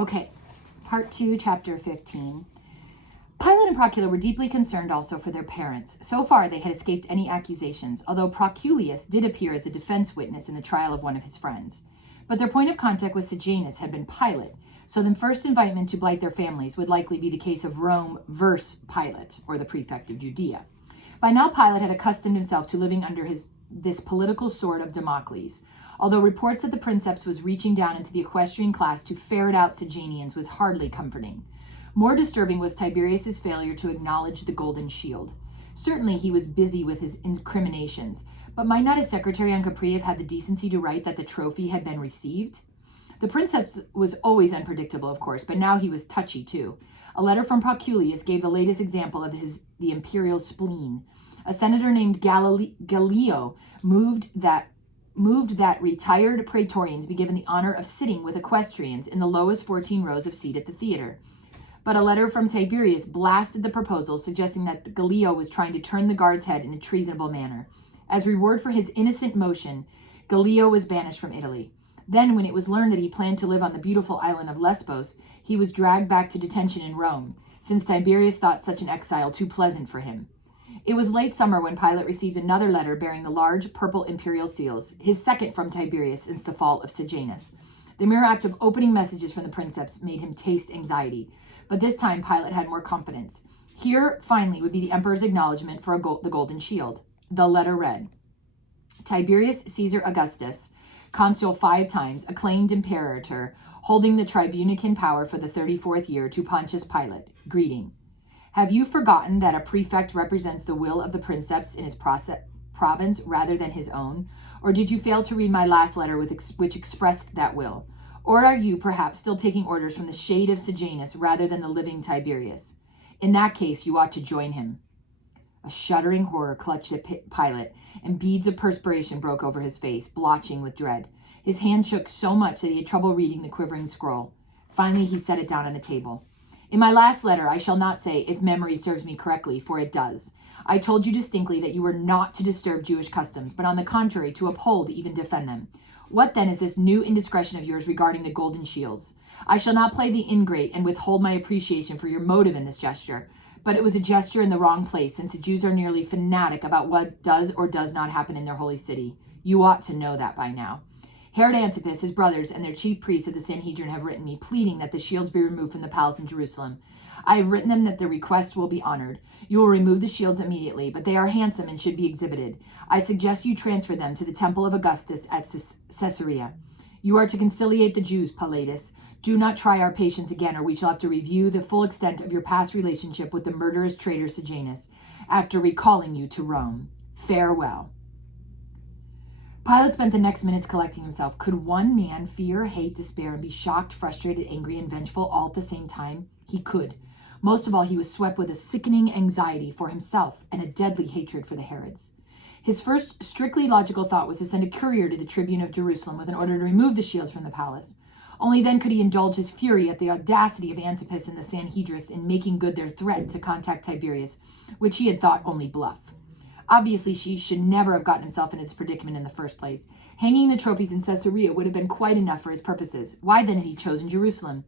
Okay, part 2, chapter 15. Pilate and Procula were deeply concerned also for their parents. So far, they had escaped any accusations, although Proculius did appear as a defense witness in the trial of one of his friends. But their point of contact with Sejanus had been Pilate, so the first indictment to blight their families would likely be the case of Rome versus Pilate, or the prefect of Judea. By now, Pilate had accustomed himself to living under this political sword of Damocles, although reports that the princeps was reaching down into the equestrian class to ferret out Sejannians was hardly comforting. More disturbing was Tiberius's failure to acknowledge the golden shield. Certainly he was busy with his incriminations, but might not his secretary on Capri have had the decency to write that the trophy had been received? The princeps was always unpredictable, of course, but now he was touchy too. A letter from Proculius gave the latest example of the imperial spleen. A senator named Gallio moved that retired praetorians be given the honor of sitting with equestrians in the lowest 14 rows of seat at the theater. But a letter from Tiberius blasted the proposal, suggesting that Gallio was trying to turn the guard's head in a treasonable manner. As reward for his innocent motion, Gallio was banished from Italy. Then, when it was learned that he planned to live on the beautiful island of Lesbos, he was dragged back to detention in Rome, since Tiberius thought such an exile too pleasant for him. It was late summer when Pilate received another letter bearing the large purple imperial seals, his second from Tiberius since the fall of Sejanus. The mere act of opening messages from the princeps made him taste anxiety, but this time Pilate had more confidence. Here, finally, would be the emperor's acknowledgement for the golden shield. The letter read, Tiberius Caesar Augustus, consul 5 times, acclaimed imperator, holding the tribunican power for the 34th year, to Pontius Pilate, greeting. Have you forgotten that a prefect represents the will of the princeps in his province rather than his own? Or did you fail to read my last letter which expressed that will? Or are you, perhaps, still taking orders from the shade of Sejanus rather than the living Tiberius? In that case, you ought to join him. A shuddering horror clutched at Pilate, and beads of perspiration broke over his face, blotching with dread. His hand shook so much that he had trouble reading the quivering scroll. Finally, he set it down on a table. In my last letter, I shall not say, if memory serves me correctly, for it does. I told you distinctly that you were not to disturb Jewish customs, but on the contrary, to uphold, even defend them. What then is this new indiscretion of yours regarding the golden shields? I shall not play the ingrate and withhold my appreciation for your motive in this gesture, but it was a gesture in the wrong place, since the Jews are nearly fanatic about what does or does not happen in their holy city. You ought to know that by now. Herod Antipas, his brothers, and their chief priests of the Sanhedrin have written me, pleading that the shields be removed from the palace in Jerusalem. I have written them that their request will be honored. You will remove the shields immediately, but they are handsome and should be exhibited. I suggest you transfer them to the temple of Augustus at Caesarea. You are to conciliate the Jews, Pilatus. Do not try our patience again, or we shall have to review the full extent of your past relationship with the murderous traitor Sejanus, after recalling you to Rome. Farewell. Pilate spent the next minutes collecting himself. Could one man fear, hate, despair, and be shocked, frustrated, angry, and vengeful all at the same time? He could. Most of all, he was swept with a sickening anxiety for himself and a deadly hatred for the Herods. His first strictly logical thought was to send a courier to the tribune of Jerusalem with an order to remove the shields from the palace. Only then could he indulge his fury at the audacity of Antipas and the Sanhedrin in making good their threat to contact Tiberius, which he had thought only bluff. Obviously, she should never have gotten himself in its predicament in the first place. Hanging the trophies in Caesarea would have been quite enough for his purposes. Why then had he chosen Jerusalem?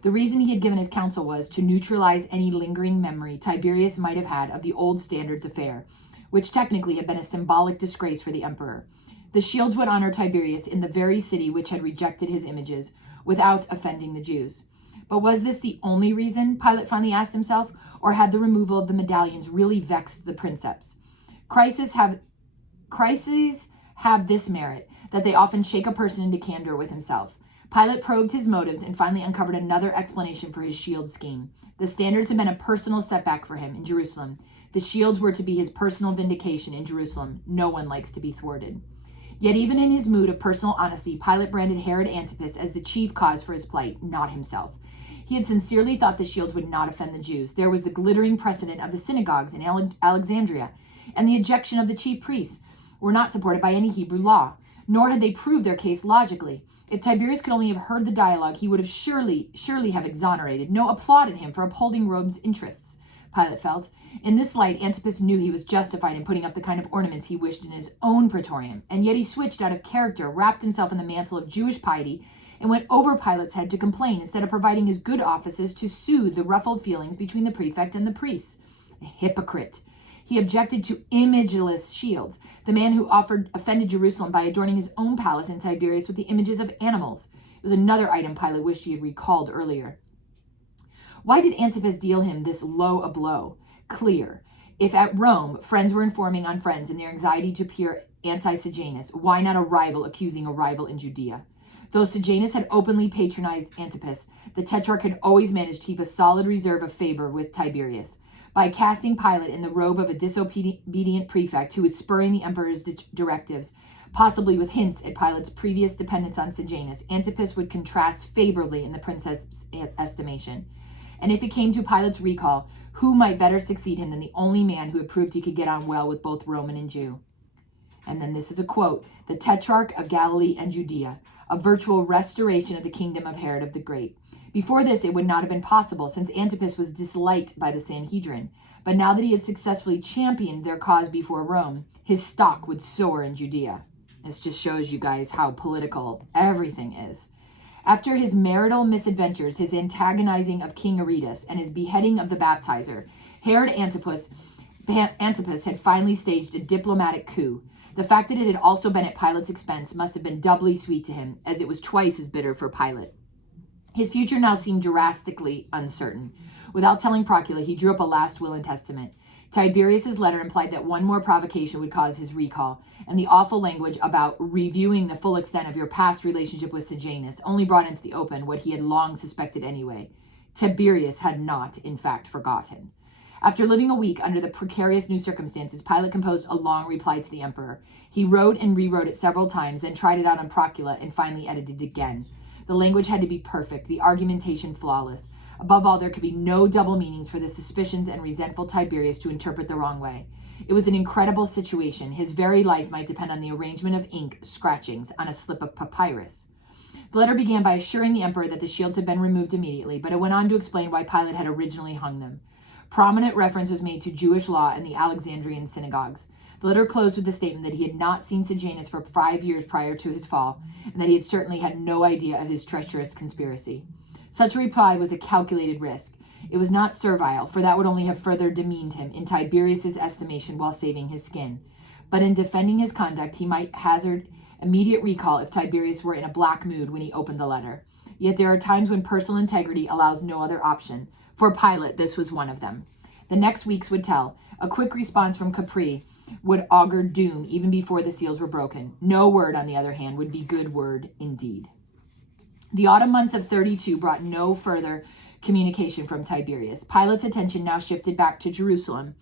The reason he had given his counsel was to neutralize any lingering memory Tiberius might have had of the old standards affair, which technically had been a symbolic disgrace for the emperor. The shields would honor Tiberius in the very city which had rejected his images, without offending the Jews. But was this the only reason, Pilate finally asked himself, or had the removal of the medallions really vexed the princeps? Crises have this merit, that they often shake a person into candor with himself. Pilate probed his motives and finally uncovered another explanation for his shield scheme. The standards had been a personal setback for him in Jerusalem. The shields were to be his personal vindication in Jerusalem. No one likes to be thwarted. Yet even in his mood of personal honesty, Pilate branded Herod Antipas as the chief cause for his plight, not himself. He had sincerely thought the shields would not offend the Jews. There was the glittering precedent of the synagogues in Alexandria, and the ejection of the chief priests were not supported by any Hebrew law, nor had they proved their case logically. If Tiberius could only have heard the dialogue, he would have surely have exonerated, no, applauded him for upholding Rome's interests, Pilate felt. In this light, Antipas knew he was justified in putting up the kind of ornaments he wished in his own praetorium, and yet he switched out of character, wrapped himself in the mantle of Jewish piety, and went over Pilate's head to complain instead of providing his good offices to soothe the ruffled feelings between the prefect and the priests. A hypocrite. He objected to imageless shields, the man who offended Jerusalem by adorning his own palace in Tiberias with the images of animals. It was another item Pilate wished he had recalled earlier. Why did Antipas deal him this low a blow? Clear. If at Rome, friends were informing on friends in their anxiety to appear anti-Sejanus, why not a rival accusing a rival in Judea? Though Sejanus had openly patronized Antipas, the Tetrarch had always managed to keep a solid reserve of favor with Tiberius. By casting Pilate in the robe of a disobedient prefect who was spurring the emperor's directives, possibly with hints at Pilate's previous dependence on Sejanus, Antipas would contrast favorably in the prince's estimation. And if it came to Pilate's recall, who might better succeed him than the only man who had proved he could get on well with both Roman and Jew? And then this is a quote, the Tetrarch of Galilee and Judea, a virtual restoration of the kingdom of Herod of the Great. Before this, it would not have been possible, since Antipas was disliked by the Sanhedrin. But now that he had successfully championed their cause before Rome, his stock would soar in Judea. This just shows you guys how political everything is. After his marital misadventures, his antagonizing of King Aretas, and his beheading of the baptizer, Herod Antipas had finally staged a diplomatic coup. The fact that it had also been at Pilate's expense must have been doubly sweet to him, as it was twice as bitter for Pilate. His future now seemed drastically uncertain. Without telling Procula, he drew up a last will and testament. Tiberius's letter implied that one more provocation would cause his recall, and the awful language about reviewing the full extent of your past relationship with Sejanus only brought into the open what he had long suspected anyway. Tiberius had not, in fact, forgotten. After living a week under the precarious new circumstances, Pilate composed a long reply to the emperor. He wrote and rewrote it several times, then tried it out on Procula, and finally edited it again. The language had to be perfect, the argumentation flawless. Above all, there could be no double meanings for the suspicions and resentful Tiberius to interpret the wrong way. It was an incredible situation. His very life might depend on the arrangement of ink scratchings on a slip of papyrus. The letter began by assuring the emperor that the shields had been removed immediately, but it went on to explain why Pilate had originally hung them. Prominent reference was made to Jewish law and the Alexandrian synagogues. The letter closed with the statement that he had not seen Sejanus for 5 years prior to his fall, and that he had certainly had no idea of his treacherous conspiracy. Such a reply was a calculated risk. It was not servile, for that would only have further demeaned him in Tiberius's estimation while saving his skin. But in defending his conduct, he might hazard immediate recall if Tiberius were in a black mood when he opened the letter. Yet there are times when personal integrity allows no other option. For Pilate, this was one of them. The next weeks would tell. A quick response from Capri would augur doom even before the seals were broken. No word, on the other hand, would be good word indeed. The autumn months of 32 brought no further communication from Tiberius. Pilate's attention now shifted back to Jerusalem.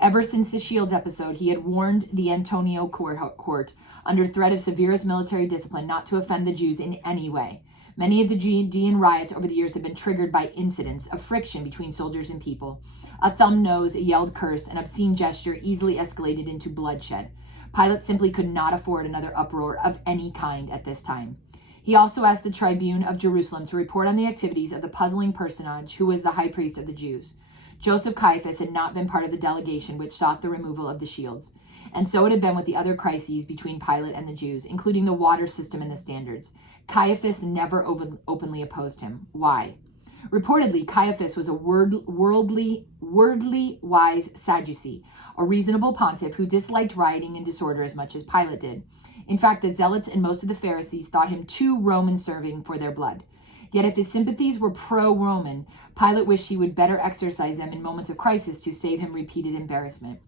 Ever since the Shields episode, he had warned the Antonio court, under threat of severest military discipline, not to offend the Jews in any way. Many of the Judean riots over the years have been triggered by incidents of friction between soldiers and people. A thumb nose, a yelled curse, an obscene gesture easily escalated into bloodshed. Pilate simply could not afford another uproar of any kind at this time. He also asked the tribune of Jerusalem to report on the activities of the puzzling personage who was the high priest of the Jews. Joseph Caiaphas had not been part of the delegation which sought the removal of the shields, and so it had been with the other crises between Pilate and the Jews, including the water system and the standards. Caiaphas never openly opposed him. Why? Reportedly, Caiaphas was a worldly wise Sadducee, a reasonable pontiff who disliked rioting and disorder as much as Pilate did. In fact, the Zealots and most of the Pharisees thought him too Roman-serving for their blood. Yet if his sympathies were pro-Roman, Pilate wished he would better exercise them in moments of crisis to save him repeated embarrassment.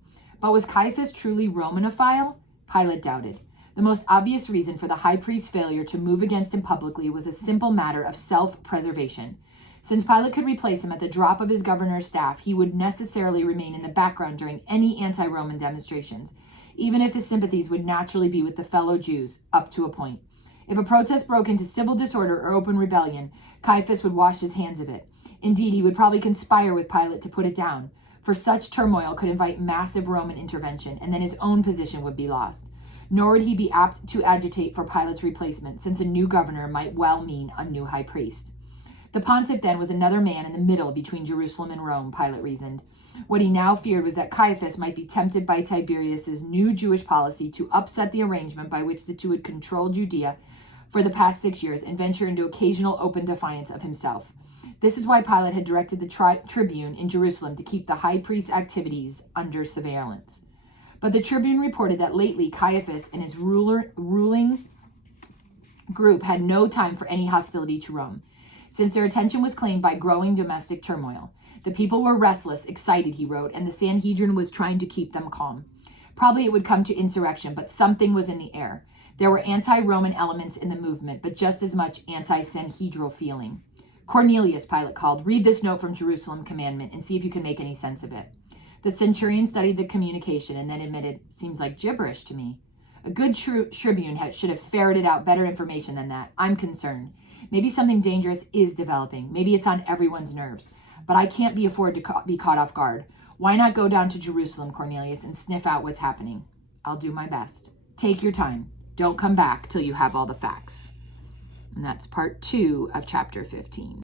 But was Caiaphas truly Romanophile? Pilate doubted. The most obvious reason for the high priest's failure to move against him publicly was a simple matter of self-preservation. Since Pilate could replace him at the drop of his governor's staff, he would necessarily remain in the background during any anti-Roman demonstrations, even if his sympathies would naturally be with the fellow Jews, up to a point. If a protest broke into civil disorder or open rebellion, Caiaphas would wash his hands of it. Indeed, he would probably conspire with Pilate to put it down, for such turmoil could invite massive Roman intervention, and then his own position would be lost. Nor would he be apt to agitate for Pilate's replacement, since a new governor might well mean a new high priest. The pontiff then was another man in the middle between Jerusalem and Rome, Pilate reasoned. What he now feared was that Caiaphas might be tempted by Tiberius's new Jewish policy to upset the arrangement by which the two would control Judea for the past 6 years and venture into occasional open defiance of himself. This is why Pilate had directed the tribune in Jerusalem to keep the high priest's activities under surveillance. But the tribune reported that lately Caiaphas and his ruling group had no time for any hostility to Rome, since their attention was claimed by growing domestic turmoil. The people were restless, excited, he wrote, and the Sanhedrin was trying to keep them calm. Probably it would come to insurrection, but something was in the air. There were anti-Roman elements in the movement, but just as much anti-Sanhedral feeling. Cornelius, Pilate called, read this note from Jerusalem commandment and see if you can make any sense of it. The centurion studied the communication and then admitted, seems like gibberish to me. A good tribune should have ferreted out better information than that. I'm concerned. Maybe something dangerous is developing. Maybe it's on everyone's nerves. But I can't afford to be caught off guard. Why not go down to Jerusalem, Cornelius, and sniff out what's happening? I'll do my best. Take your time. Don't come back till you have all the facts. And that's part 2 of chapter 15.